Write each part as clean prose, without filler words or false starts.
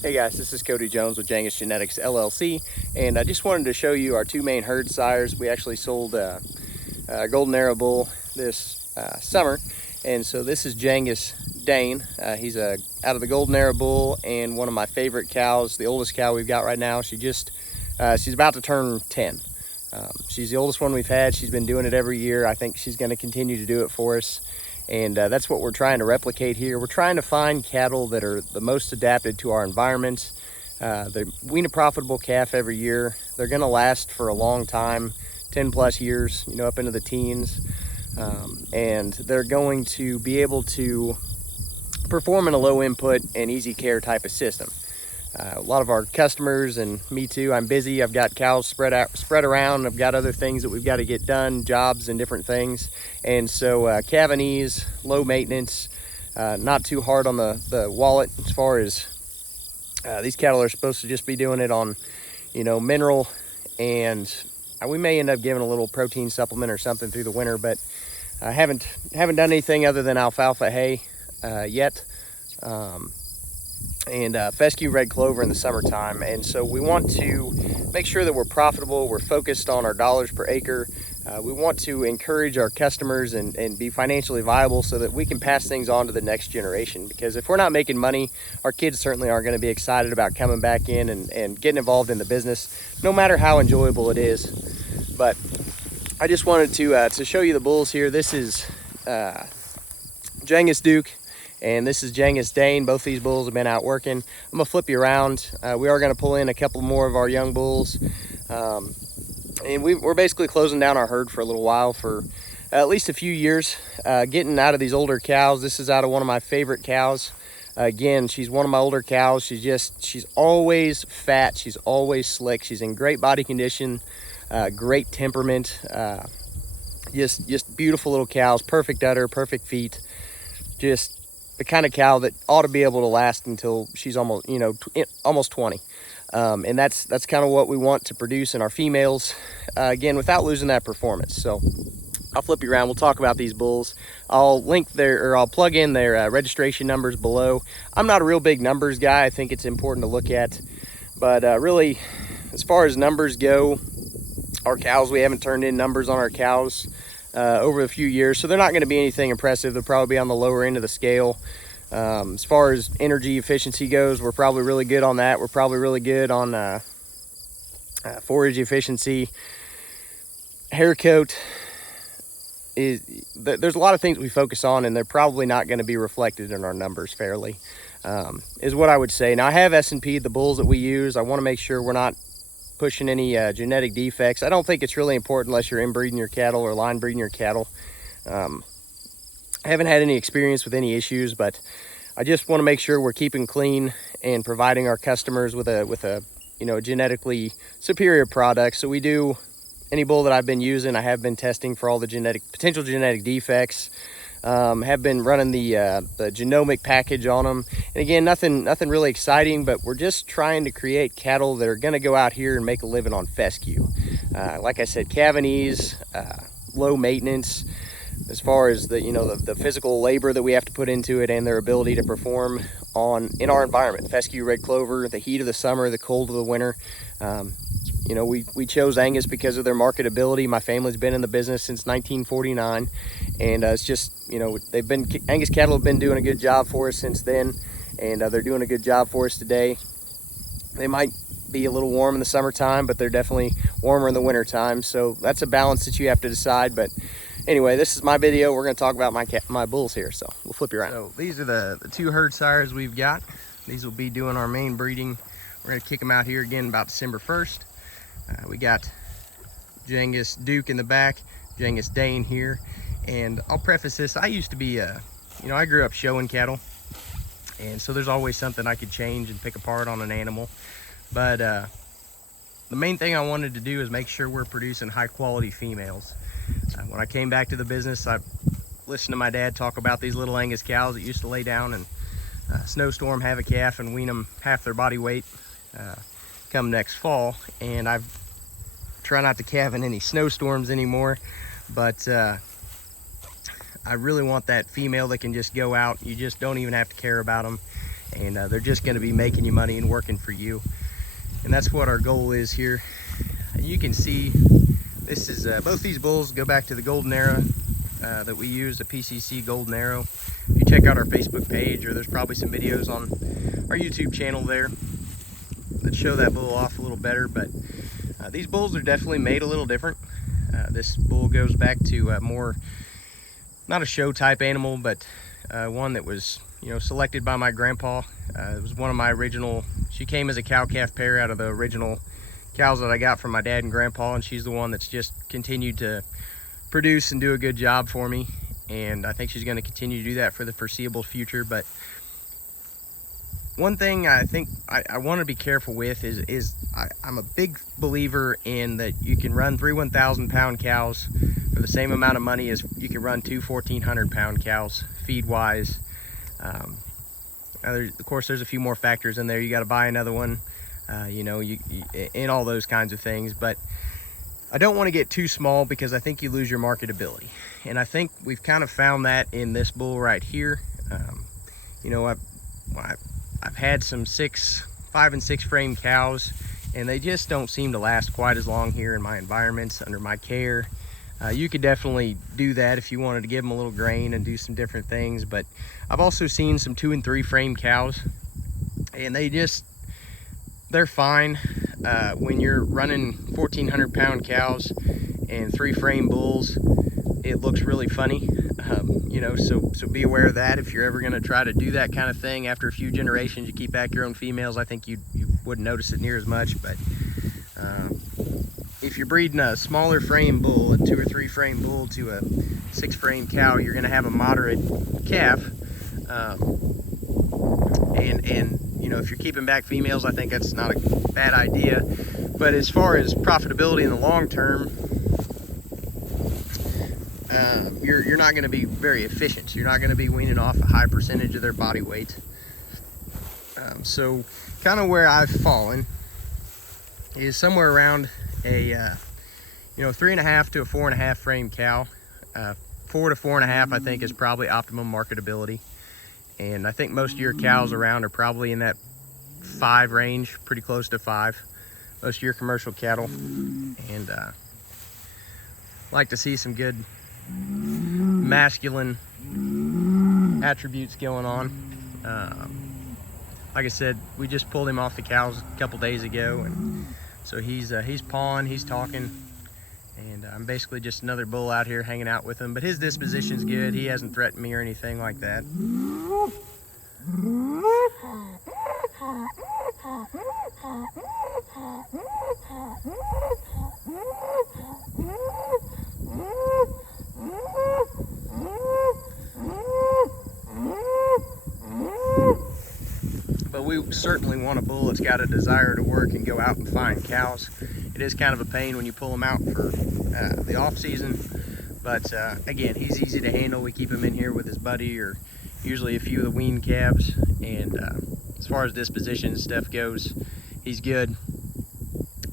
Hey guys, this is Cody Jones with Jangus Genetics LLC, and I just wanted to show you our two main herd sires. We actually sold a Golden Arrow bull this summer, and so this is Jangus DANE. He's out of the Golden Arrow bull and one of my favorite cows, the oldest cow we've got right now. She's about to turn 10. She's the oldest one we've had. She's been doing it every year. I think she's going to continue to do it for us. And that's what we're trying to replicate here. We're trying to find cattle that are the most adapted to our environment. They wean a profitable calf every year. They're gonna last for a long time, 10 plus years, you know, up into the teens. And they're going to be able to perform in a low input and easy care type of system. A lot of our customers, and me too, I'm busy. I've got cows spread around. I've got other things that we've got to get done, jobs and different things. And so calving ease, low maintenance, not too hard on the wallet as far as these cattle are supposed to just be doing it on, you know, mineral, and we may end up giving a little protein supplement or something through the winter, but I haven't done anything other than alfalfa hay yet. And fescue red clover in the summertime. And so we want to make sure that we're profitable. We're focused on our dollars per acre. We want to encourage our customers and be financially viable so that we can pass things on to the next generation. Because if we're not making money, our kids certainly aren't going to be excited about coming back in and getting involved in the business, no matter how enjoyable it is. But I just wanted to show you the bulls here. This is Jangus Duke, and this is Jangus Dane. Both these bulls have been out working. I'm gonna flip you around. We are gonna pull in a couple more of our young bulls. And we're basically closing down our herd for a little while, for at least a few years, getting out of these older cows. This is out of one of my favorite cows. Again, she's one of my older cows. She's always fat. She's always slick. She's in great body condition, great temperament. Just beautiful little cows, perfect udder, perfect feet. Just the kind of cow that ought to be able to last until she's almost, you know, almost 20. And that's kind of what we want to produce in our females, again, without losing that performance. So I'll flip you around. We'll talk about these bulls. I'll plug in their registration numbers below. I'm not a real big numbers guy. I think it's important to look at, but really, as far as numbers go, our cows, we haven't turned in numbers on our cows over a few years, so they're not going to be anything impressive. They'll probably be on the lower end of the scale. As far as energy efficiency goes, we're probably really good on that. We're probably really good on forage efficiency. Hair coat there's a lot of things we focus on, and they're probably not going to be reflected in our numbers fairly, is what I would say. Now, I have S&P'd the bulls that we use. I want to make sure we're not pushing any genetic defects. I don't think it's really important unless you're inbreeding your cattle or line breeding your cattle. I haven't had any experience with any issues, but I just want to make sure we're keeping clean and providing our customers with a you know, genetically superior product. So we do, any bull that I've been using, I have been testing for all the potential genetic defects. Have been running the genomic package on them, and again, nothing really exciting, but we're just trying to create cattle that are going to go out here and make a living on fescue. Like I said, calving ease, low maintenance as far as the physical labor that we have to put into it, and their ability to perform in our environment. Fescue red clover, the heat of the summer, the cold of the winter. You know, we chose Angus because of their marketability. My family's been in the business since 1949, and it's just, you know, Angus cattle have been doing a good job for us since then, and they're doing a good job for us today. They might be a little warm in the summertime, but they're definitely warmer in the winter time, so that's a balance that you have to decide. But anyway, this is my video. We're going to talk about my bulls here, so we'll flip you around. So these are the two herd sires we've got. These will be doing our main breeding. We're going to kick them out here again about December 1st. We got Jangus Duke in the back, Jangus Dane here. And I'll preface this, I used to be, you know, I grew up showing cattle, and so there's always something I could change and pick apart on an animal. But the main thing I wanted to do is make sure we're producing high quality females. When I came back to the business, I listened to my dad talk about these little Angus cows that used to lay down and snowstorm, have a calf, and wean them half their body weight come next fall. And I've tried not to calve in any snowstorms anymore, but I really want that female that can just go out. You just don't even have to care about them. and they're just going to be making you money and working for you. And that's what our goal is here. You can see this is both these bulls go back to the golden era that we use, the PCC golden arrow. If you check out our Facebook page, or there's probably some videos on our YouTube channel there that show that bull off a little better. But these bulls are definitely made a little different. This bull goes back to more, not a show type animal, but one that was, you know, selected by my grandpa. It was one of my original, she came as a cow-calf pair out of the original cows that I got from my dad and grandpa, and she's the one that's just continued to produce and do a good job for me. And I think she's going to continue to do that for the foreseeable future. But one thing I think I want to be careful with is I'm a big believer in that you can run 3 1,000-pound cows for the same amount of money as you can run 2 1,400-pound cows feed-wise. Of course, there's a few more factors in there. You got to buy another one, you know, and all those kinds of things. But I don't want to get too small because I think you lose your marketability. And I think we've kind of found that in this bull right here. You know, I've had some 5 and 6 frame cows, and they just don't seem to last quite as long here in my environments, under my care. You could definitely do that if you wanted to give them a little grain and do some different things. But I've also seen some 2 and 3 frame cows, and they're fine. When you're running 1,400-pound cows and 3 frame bulls, it looks really funny. You know, so be aware of that. If you're ever going to try to do that kind of thing after a few generations, you keep back your own females, I think you wouldn't notice it near as much. But if you're breeding a smaller frame bull, a 2 or 3 frame bull, to a 6 frame cow, you're going to have a moderate calf. And you know, if you're keeping back females, I think that's not a bad idea. But as far as profitability in the long term, you're not going to be very efficient. You're not going to be weaning off a high percentage of their body weight. So kind of where I've fallen is somewhere around a you know, 3.5 to a 4.5 frame cow. 4 to 4.5 I think is probably optimum marketability. And I think most of your cows around are probably in that 5 range, pretty close to 5. Most of your commercial cattle. And like to see some good masculine attributes going on. Like I said, we just pulled him off the cows a couple days ago, and so he's pawing, he's talking, and I'm basically just another bull out here hanging out with him. But his disposition's good. He hasn't threatened me or anything like that. But we certainly want a bull that's got a desire to work and go out and find cows. It is kind of a pain when you pull them out for the off season, but again, he's easy to handle. We keep him in here with his buddy, or usually a few of the weaned calves. And as far as disposition stuff goes, he's good.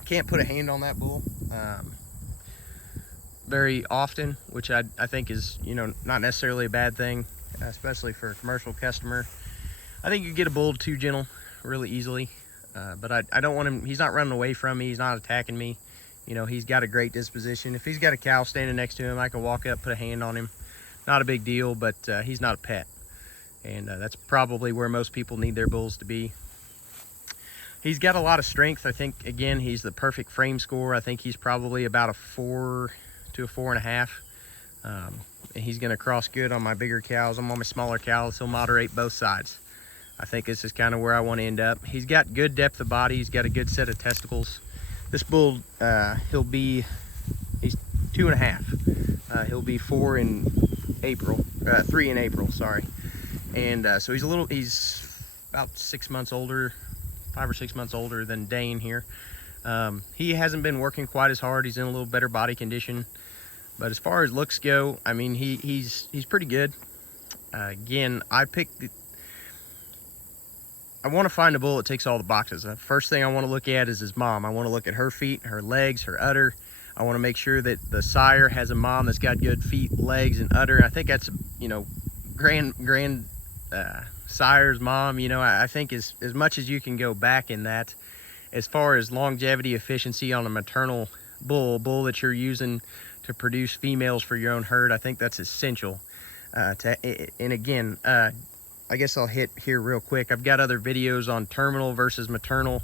Can't put a hand on that bull very often, which I think is, you know, not necessarily a bad thing, especially for a commercial customer. I think you get a bull too gentle really easily, but I don't want him, he's not running away from me, he's not attacking me. You know, he's got a great disposition. If he's got a cow standing next to him, I can walk up, put a hand on him. Not a big deal, but he's not a pet. And that's probably where most people need their bulls to be. He's got a lot of strength. I think, again, he's the perfect frame score. I think he's probably about a 4 to a 4.5. And he's gonna cross good on my bigger cows. I'm on my smaller cows, he'll moderate both sides. I think this is kind of where I want to end up. He's got good depth of body. He's got a good set of testicles. This bull, he's 2.5. He'll be 4 in April, 3 in April, sorry. And so he's about 6 months older, 5 or 6 months older than DANE here. He hasn't been working quite as hard. He's in a little better body condition. But as far as looks go, I mean, he's pretty good. Again, I want to find a bull that ticks all the boxes. The first thing I want to look at is his mom. I want to look at her feet, her legs, her udder. I want to make sure that the sire has a mom that's got good feet, legs, and udder. I think that's, you know, sire's mom. You know, I think as much as you can go back in that, as far as longevity, efficiency on a maternal bull that you're using to produce females for your own herd, I think that's essential. And again, I guess I'll hit here real quick. I've got other videos on terminal versus maternal.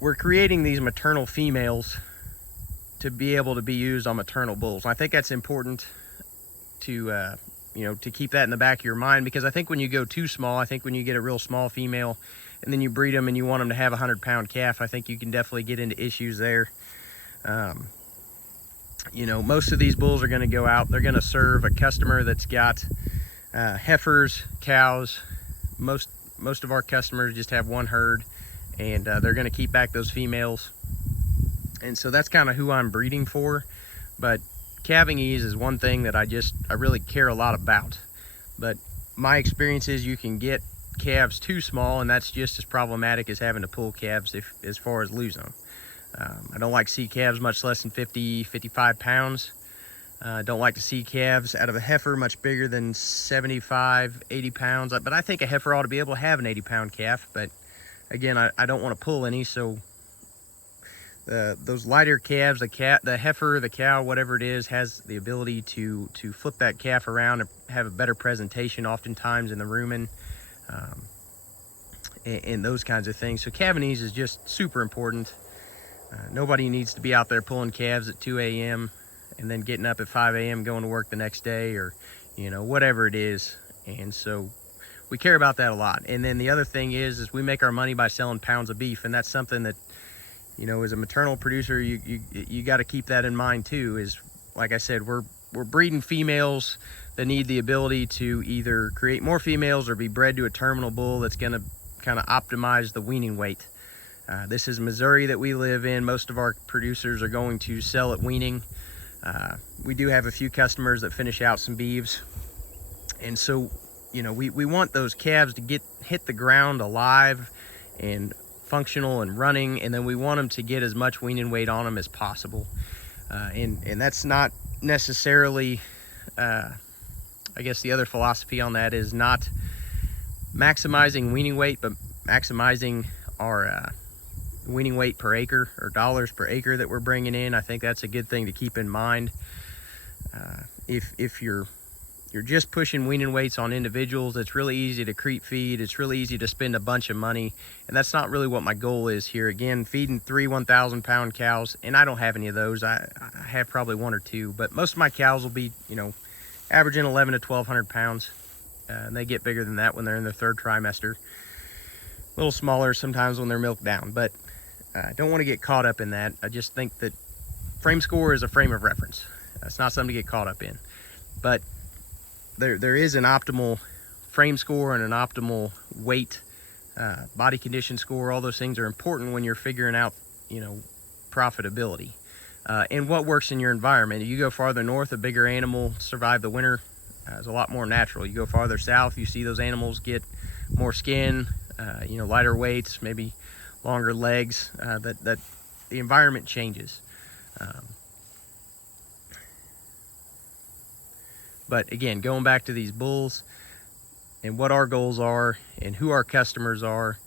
We're creating these maternal females to be able to be used on maternal bulls. I think that's important to to keep that in the back of your mind, because I think when you go too small, I think when you get a real small female and then you breed them and you want them to have a 100-pound calf, I think you can definitely get into issues there. Most of these bulls are going to go out, they're going to serve a customer that's got heifers, cows. Most of our customers just have one herd, and they're going to keep back those females. And so that's kind of who I'm breeding for. But calving ease is one thing that I really care a lot about. But my experience is you can get calves too small, and that's just as problematic as having to pull calves as far as losing them. I don't like to see calves much less than 50, 55 pounds. Don't like to see calves out of a heifer much bigger than 75, 80 pounds. But I think a heifer ought to be able to have an 80-pound calf. But again, I don't want to pull any, so those lighter calves, the heifer, the cow, whatever it is, has the ability to flip that calf around and have a better presentation oftentimes in the rumen, and those kinds of things. So calving ease is just super important. Nobody needs to be out there pulling calves at 2 a.m. and then getting up at 5 a.m. going to work the next day, or whatever it is. And so we care about that a lot. And then the other thing is we make our money by selling pounds of beef, and that's something that, as a maternal producer, you got to keep that in mind too. Is, like I said, we're breeding females that need the ability to either create more females or be bred to a terminal bull that's going to kind of optimize the weaning weight. This is Missouri that we live in. Most of our producers are going to sell at weaning. We do have a few customers that finish out some beeves, and so we want those calves to hit the ground alive and functional and running, and then we want them to get as much weaning weight on them as possible. And that's not necessarily, I guess the other philosophy on that is not maximizing weaning weight, but maximizing our weaning weight per acre, or dollars per acre that we're bringing in. I think that's a good thing to keep in mind. If you're just pushing weaning weights on individuals, it's really easy to creep feed. It's really easy to spend a bunch of money, and that's not really what my goal is here. Again, feeding 3 1,000-pound cows, and I don't have any of those. I have probably 1 or 2, but most of my cows will be, averaging 1,100 to 1,200 pounds. And they get bigger than that when they're in their 3rd trimester. A little smaller sometimes when they're milked down, but I don't want to get caught up in that. I just think that frame score is a frame of reference. It's not something to get caught up in. But there is an optimal frame score and an optimal weight, body condition score. All those things are important when you're figuring out, profitability. And what works in your environment. You go farther north, a bigger animal survive the winter is a lot more natural. You go farther south, you see those animals get more skin, lighter weights, maybe longer legs. That the environment changes. But again, going back to these bulls and what our goals are and who our customers are,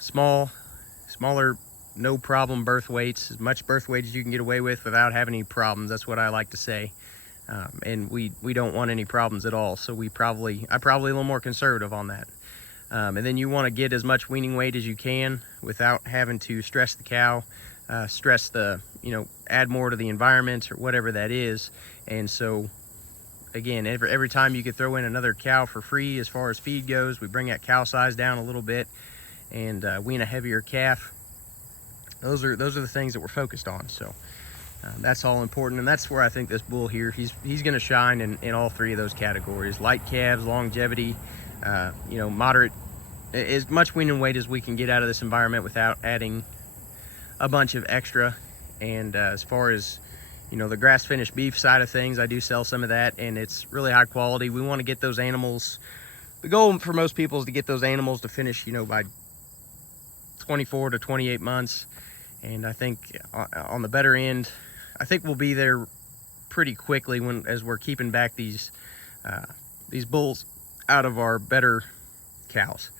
smaller, no problem birth weights, as much birth weight as you can get away with without having any problems. That's what I like to say. And we don't want any problems at all. So I'm probably a little more conservative on that. And then you want to get as much weaning weight as you can without having to stress the cow, stress the, add more to the environment or whatever that is. And so again, every time you could throw in another cow for free as far as feed goes, we bring that cow size down a little bit and wean a heavier calf. Those are the things that we're focused on. So that's all important, and that's where I think this bull here, he's going to shine in all 3 of those categories: light calves, longevity, moderate, as much weaning weight as we can get out of this environment without adding a bunch of extra. And as far as the grass finished beef side of things, I do sell some of that, and it's really high quality. We want to get those animals, the goal for most people is to get those animals to finish, by 24 to 28 months. And I think on the better end, I think we'll be there pretty quickly as we're keeping back these bulls out of our better cows.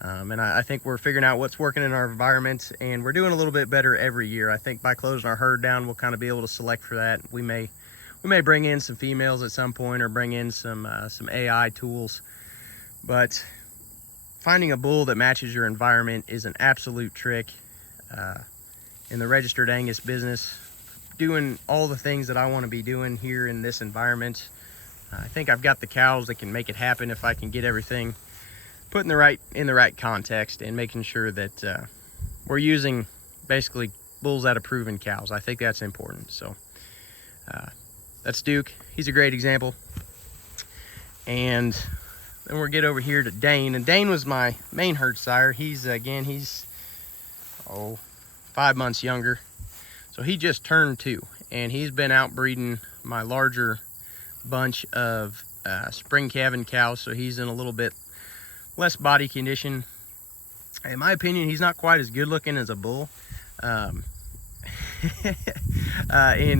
And I think we're figuring out what's working in our environment, and we're doing a little bit better every year. I think by closing our herd down, we'll kind of be able to select for that. We may bring in some females at some point, or bring in some AI tools, but finding a bull that matches your environment is an absolute trick. In the registered Angus business, doing all the things that I want to be doing here in this environment, I think I've got the cows that can make it happen if I can get everything put in the right context, and making sure that we're using basically bulls out of proven cows. I think that's important. So that's Duke. He's a great example. And then we'll get over here to Dane, and Dane was my main herd sire. He's 5 months younger, so he just turned 2, and he's been out breeding my larger bunch of spring calving cows, so he's in a little bit less body condition. In my opinion, he's not quite as good looking as a bull. And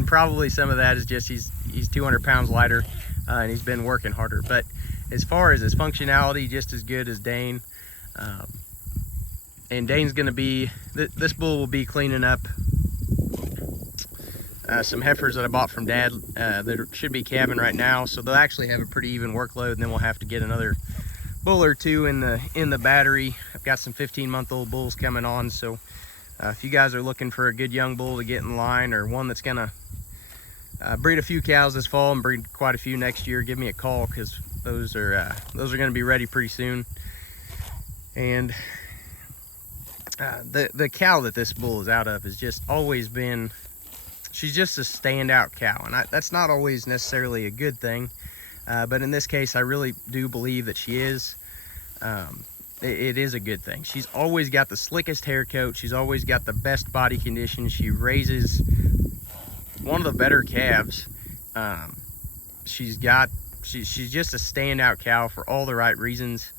probably some of that is just he's 200 pounds lighter, and he's been working harder. But as far as his functionality, just as good as Dane. And Dane's gonna be, this bull will be cleaning up some heifers that I bought from Dad that should be calving right now, so they'll actually have a pretty even workload, and then we'll have to get another bull or 2 in the battery. I've got some 15-month-old bulls coming on, so if you guys are looking for a good young bull to get in line, or one that's gonna breed a few cows this fall and breed quite a few next year, give me a call, because those are gonna be ready pretty soon. And the cow that this bull is out of has just always been, she's just a standout cow, and that's not always necessarily a good thing. But in this case, I really do believe that she is. It is a good thing. She's always got the slickest hair coat. She's always got the best body condition. She raises one of the better calves. She's just a standout cow for all the right reasons.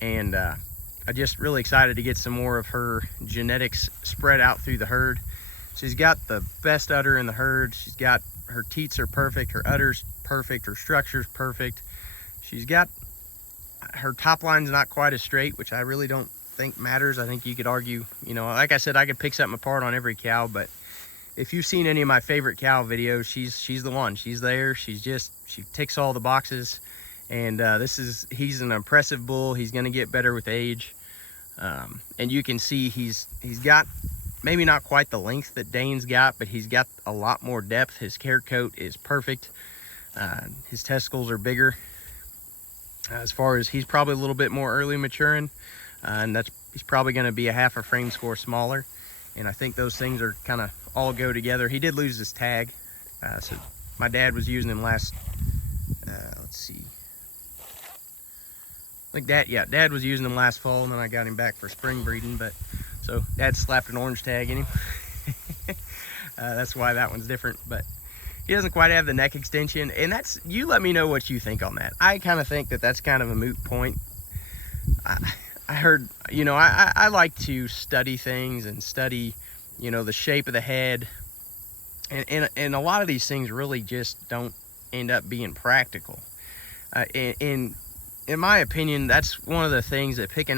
And I'm just really excited to get some more of her genetics spread out through the herd. She's got the best udder in the herd. She's got, her teats are perfect, her udder's perfect, her structure's perfect. She's got, her top line's not quite as straight, which I really don't think matters. I think you could argue, you know, like I said, I could pick something apart on every cow, but if you've seen any of my favorite cow videos, she's the one. She's there. She ticks all the boxes. And he's an impressive bull. He's going to get better with age. And you can see he's got maybe not quite the length that Dane's got, but he's got a lot more depth. His hair coat is perfect. His testicles are bigger. As far as, he's probably a little bit more early maturing, and he's probably going to be a half a frame score smaller. And I think those things are kind of all go together. He did lose his tag, so my dad was using him last, let's see, like that, yeah, Dad was using him last fall, and then I got him back for spring breeding. But so Dad slapped an orange tag in him. That's why that one's different. But he doesn't quite have the neck extension, and that's, you let me know what you think on that. I kind of think that that's kind of a moot point. I heard, you know, I like to study things and study, you know, the shape of the head, and a lot of these things really just don't end up being practical. In my opinion, that's one of the things that taking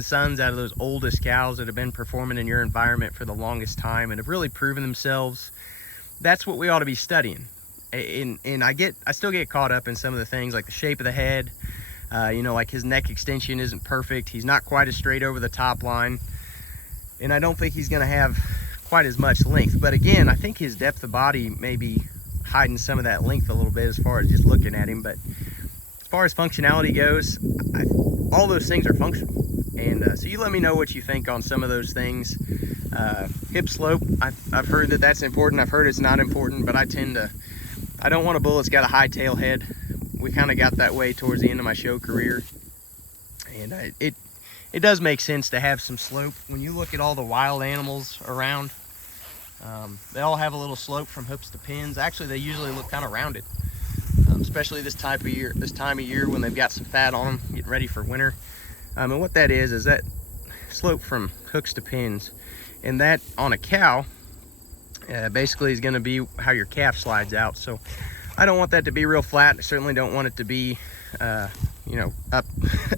sons out of those oldest cows that have been performing in your environment for the longest time and have really proven themselves, that's what we ought to be studying. And I still get caught up in some of the things like the shape of the head. You know, like his neck extension isn't perfect. He's not quite as straight over the top line. And I don't think he's going to have quite as much length. But again, I think his depth of body may be hiding some of that length a little bit as far as just looking at him. But as far as functionality goes, all those things are functional. And so you let me know what you think on some of those things. Hip slope, I've heard that that's important. I've heard it's not important, but I don't want a bull that's got a high tail head. We kind of got that way towards the end of my show career. And it does make sense to have some slope. When you look at all the wild animals around, they all have a little slope from hoops to pins. Actually, they usually look kind of rounded, especially this time of year when they've got some fat on them, getting ready for winter. And what that is that slope from hooks to pins. And that on a cow basically is going to be how your calf slides out. So I don't want that to be real flat. I certainly don't want it to be you know, up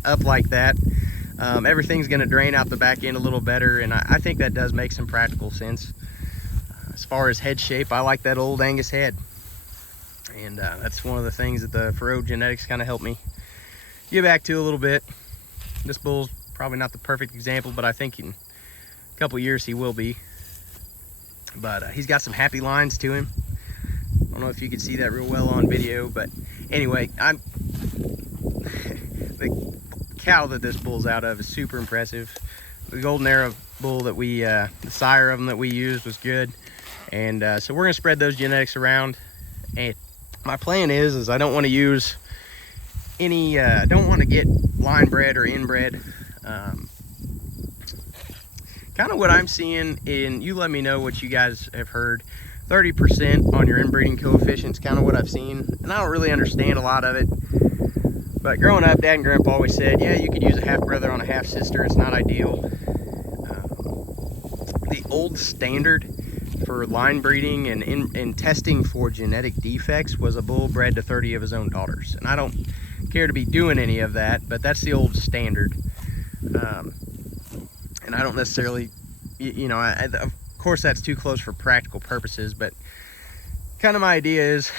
up like that, everything's going to drain out the back end a little better, and I think that does make some practical sense. As far as head shape, I like that old Angus head, and that's one of the things that the Furrow genetics kind of helped me get back to a little bit. This bull's probably not the perfect example, but I think in a couple years he will be. But he's got some happy lines to him. I don't know if you can see that real well on video, but anyway, the cow that this bull's out of is super impressive. The Golden Arrow bull that we, the sire of them that we used was good. And so we're gonna spread those genetics around. And my plan is I don't want to use any, I don't want to get line bred or inbred. Kind of what I'm seeing, and you let me know what you guys have heard. 30% on your inbreeding coefficient is kind of what I've seen, and I don't really understand a lot of it. But growing up, Dad and Grandpa always said, yeah, you could use a half brother on a half sister. It's not ideal. The old standard for line breeding and testing for genetic defects was a bull bred to 30 of his own daughters, and I don't care to be doing any of that, but that's the old standard. And I don't necessarily, you know, of course that's too close for practical purposes, but kind of my idea is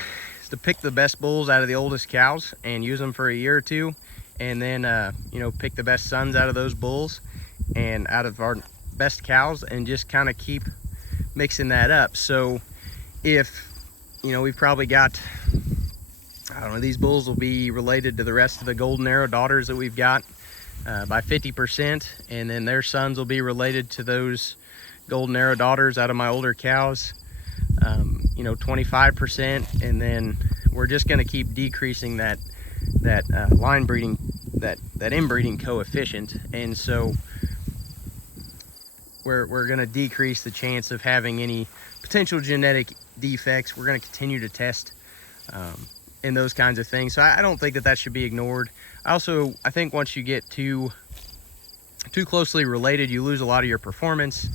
to pick the best bulls out of the oldest cows and use them for a year or two, and then you know, pick the best sons out of those bulls and out of our best cows, and just kind of keep mixing that up. So if, you know, we've probably got, I don't know, these bulls will be related to the rest of the Golden Arrow daughters that we've got by 50%, and then their sons will be related to those Golden Arrow daughters out of my older cows, you know, 25%, and then we're just going to keep decreasing that line breeding, that inbreeding coefficient, and so we're going to decrease the chance of having any potential genetic defects. We're going to continue to test and those kinds of things. So I don't think that should be ignored. I think once you get too closely related, you lose a lot of your performance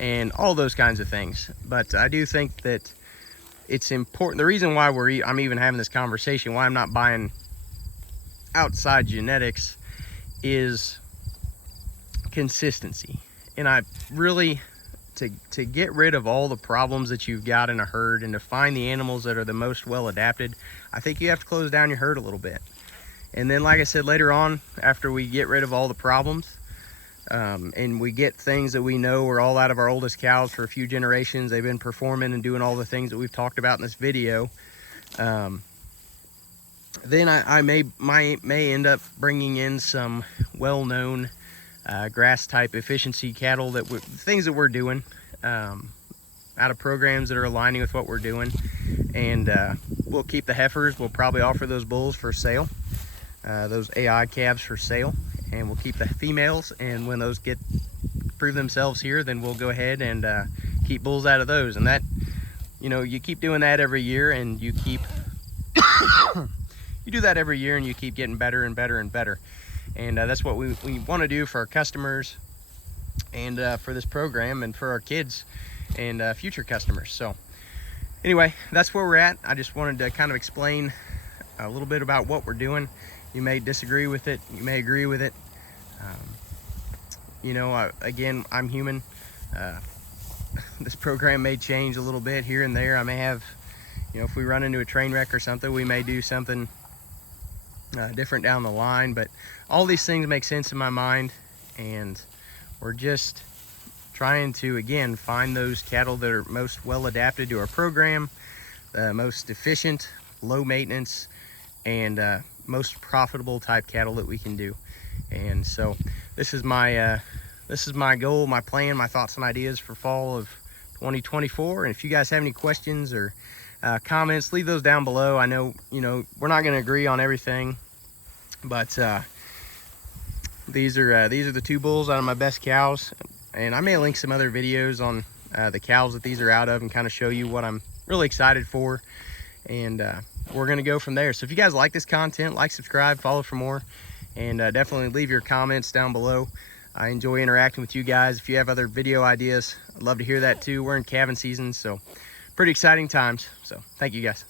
and all those kinds of things. But I do think that it's important. The reason why I'm even having this conversation, why I'm not buying outside genetics, is consistency. And I really, to get rid of all the problems that you've got in a herd and to find the animals that are the most well adapted, I think you have to close down your herd a little bit. And then, like I said, later on, after we get rid of all the problems, and we get things that we know are all out of our oldest cows for a few generations, they've been performing and doing all the things that we've talked about in this video, then I may end up bringing in some well-known grass type efficiency cattle, things that we're doing out of programs that are aligning with what we're doing. And we'll keep the heifers. We'll probably offer those bulls for sale, those AI calves for sale, and we'll keep the females, and when those prove themselves here, then we'll go ahead and keep bulls out of those. And that, you know, you keep doing that every year, and you keep you do that every year, and you keep getting better and better and better. And that's what we want to do for our customers, and for this program, and for our kids and future customers. So anyway, that's where we're at. I just wanted to kind of explain a little bit about what we're doing. You may disagree with it, you may agree with it. You know, again, I'm human. This program may change a little bit here and there. I may have, you know, if we run into a train wreck or something, we may do something different down the line. But all these things make sense in my mind, and we're just trying to, again, find those cattle that are most well adapted to our program, most efficient, low maintenance, and most profitable type cattle that we can do. And so this is my goal, my plan, my thoughts and ideas for fall of 2024. And if you guys have any questions or comments, leave those down below. I know, you know, we're not going to agree on everything, but these are the two bulls out of my best cows, and I may link some other videos on the cows that these are out of and kind of show you what I'm really excited for. And we're going to go from there. So if you guys like this content, like, subscribe, follow for more, and definitely leave your comments down below. I enjoy interacting with you guys. If you have other video ideas, I'd love to hear that too. We're in calving season, so pretty exciting times. So thank you guys.